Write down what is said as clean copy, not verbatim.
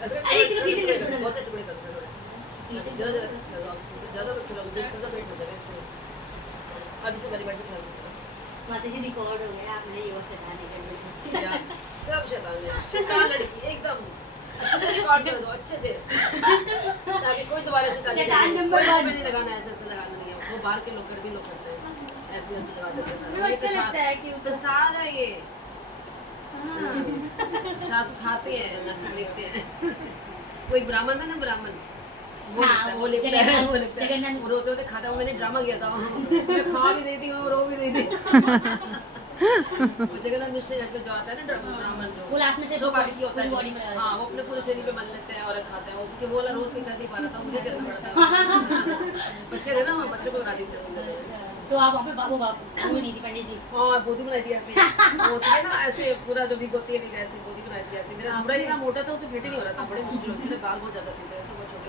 अरे इतने पीते नहीं सुना बहुत से टुकड़े कर दो जरा जरा लगाओ तो ज्यादा मत खिलाओ जितना ज्यादा पेट भर जाएगा इससे आधी से बड़ी बार से खिला दो माता जी रिकॉर्ड हो गया आपने ये वो शैतान है या सब शैतान है शैतान लड़की एकदम अच्छे से रिकॉर्ड कर दो अच्छे से ताकि कोई दोबारा शैतान नंबर 1 नहीं लगाना ऐसे ऐसे लगाना नहीं है वो बाहर के लोग भी लोग करते हैं ऐसे ऐसे लगा देते हैं मुझे अच्छा लगता है कि तो साद है ये शाद खाते हैं ना लिखते हैं कोई ब्राह्मण है ना ब्राह्मण वो हाँ, वो लिखता है वो लिखता है जगन्नाथ वो रोते होते खाता हूँ मैंने ड्रामा किया था मैं खा भी रही थी और रो भी रही थी जगन्नाथ मिश्र घाट पे जो आता है ना ब्राह्मण जो वो लास्ट में से सो बाकी होता है बॉडी में हाँ वो अपने पूरे शरीर पे बन लेते हैं और खाते हैं क्योंकि वो वाला रोज भी कर नहीं पा रहा था मुझे करना पड़ा था बच्चे थे ना बच्चों को बना देते तो आप वहाँ पे बाबू बाबू नहीं थी पंडित जी हाँ गोदी बनाई थी ऐसे होती है ना ऐसे पूरा जो भी गोती है ऐसे गोदी बनाई थी ऐसे मेरा पूरा इतना मोटा था उसे फिट ही नहीं हो रहा था बड़े मुश्किल होती है बाल बहुत ज्यादा थे तो वो छोटे